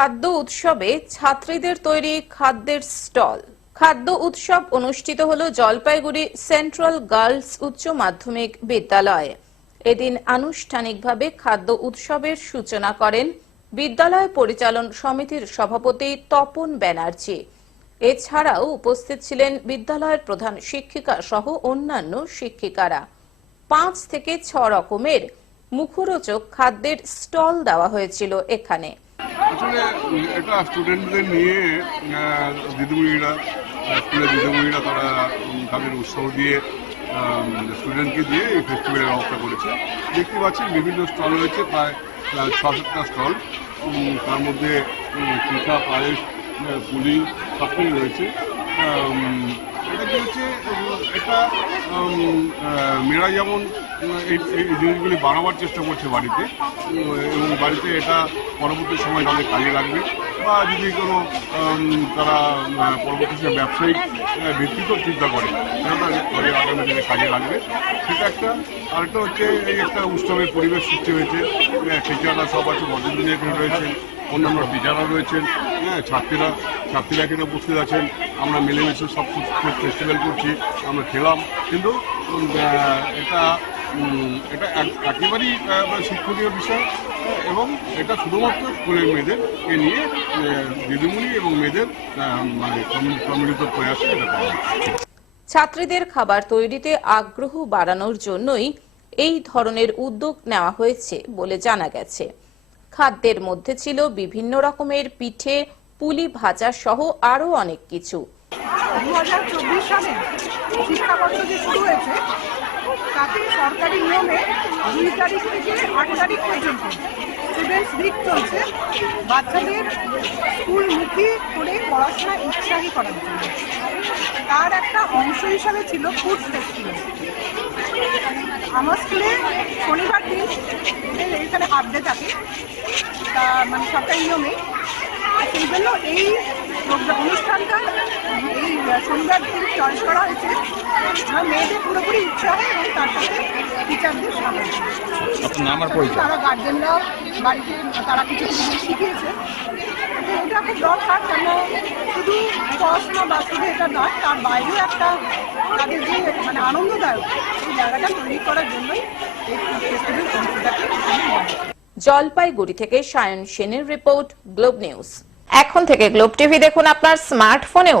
খাদ্য উৎসবে ছাত্রীদের তৈরি খাদ্যের স্টল। খাদ্য উৎসব অনুষ্ঠিত হল জলপাইগুড়ি সেন্ট্রাল গার্লস উচ্চ মাধ্যমিক বিদ্যালয়ে। এদিন আনুষ্ঠানিকভাবে খাদ্য উৎসবের সূচনা করেন বিদ্যালয় পরিচালন সমিতির সভাপতি তপন ব্যানার্জি। এছাড়াও উপস্থিত ছিলেন বিদ্যালয়ের প্রধান শিক্ষিকা সহ অন্যান্য শিক্ষিকারা। পাঁচ থেকে ছ রকমের মুখরোচক খাদ্যের স্টল দেওয়া হয়েছিল এখানে। আসলে এটা স্টুডেন্টদের নিয়ে দিদিমণিরা, স্কুলের দিদিমণিরা তারা তাদের উৎসাহ দিয়ে স্টুডেন্টকে দিয়ে এই ফেস্টিভ্যালের ব্যবস্থা করেছে। দেখতে পাচ্ছেন, বিভিন্ন স্টল রয়েছে, প্রায় ছ সাতটা স্টল। তার মধ্যে পিঠা, পায়েস পুলি সবটাই রয়েছে। আহ, মেয়েরা যেমন এই এই জিনিসগুলি বানাবার চেষ্টা করছে বাড়িতে এবং বাড়িতে এটা পরবর্তী সময় তাদের কাজে লাগবে। বা যদি কোনো তারা পরবর্তী সময় ব্যবসায়িক ভিত্তিতেও চিন্তা করে তাদের আগামী দিনে কাজে লাগবে। সেটা একটা আরেকটা হচ্ছে এই একটা উৎসবের পরিবেশ সৃষ্টি হয়েছে টিচাররা সব আছে বদলিয়ে এখানে রয়েছেন অন্যান্য টিচাররা রয়েছেন হ্যাঁ ছাত্রীরা ছাত্রীরা এখানে উপস্থিত আছেন। আমরা মিলেমিশে সব ফেস্টিভ্যাল করছি, আমরা খেলাম। কিন্তু এটা এটা একেবারেই মানে শিক্ষণীয় বিষয়। এবং এটা শুধুমাত্র স্কুলের মেয়েদেরকে নিয়ে দিদিমণি এবং মেয়েদের মানে সম্মিলিত প্রয়াসে এটা করা ছাত্রীদের খাবার তৈরিতে আগ্রহ বাড়ানোর জন্যই এই ধরনের উদ্যোগ নেওয়া হয়েছে বলে জানা গেছে। খাদ্যের মধ্যে ছিল বিভিন্ন রকমের পিঠে, পুলি ভাজা সহ আরও অনেক কিছু। বাচ্চাদের স্কুলমুখী করে পড়াশোনা উৎসাহী করার জন্য। তার একটা অংশ হিসাবে ছিল ফুড ফেস্টিভ্যাল আমার স্কুলে শনিবার দিন এখানে হাফ ডে থাকে। তা মানে সরকারি নিয়মে। সেই জন্য এই অনুষ্ঠানটা এই শনিবার দিন চয়েস করা হয়েছে। মেয়েদের পুরোপুরি উৎসাহ এবং টিচারদের সামনে আপনার নাম আর পরিচয়? তারা গার্জেনরাও বাড়িতে তারা কিছু কিছু জিনিস শিখিয়েছে। এটা খুব দরকার কেন? শুধু পড়াশোনা বা শুধু এটা নয় তার বাইরেও একটা তাদের যে মানে আনন্দদায়ক সেই জায়গাটা তৈরি করার জন্যই এই ফেস্টিভ্যাল কমিটিটাকে আমি করি। জলপাইগুড়ি থেকে সায়ন সেনের রিপোর্ট গ্লোব নিউজ। এখন থেকে গ্লোব টিভি দেখুন আপনার স্মার্টফোনেও।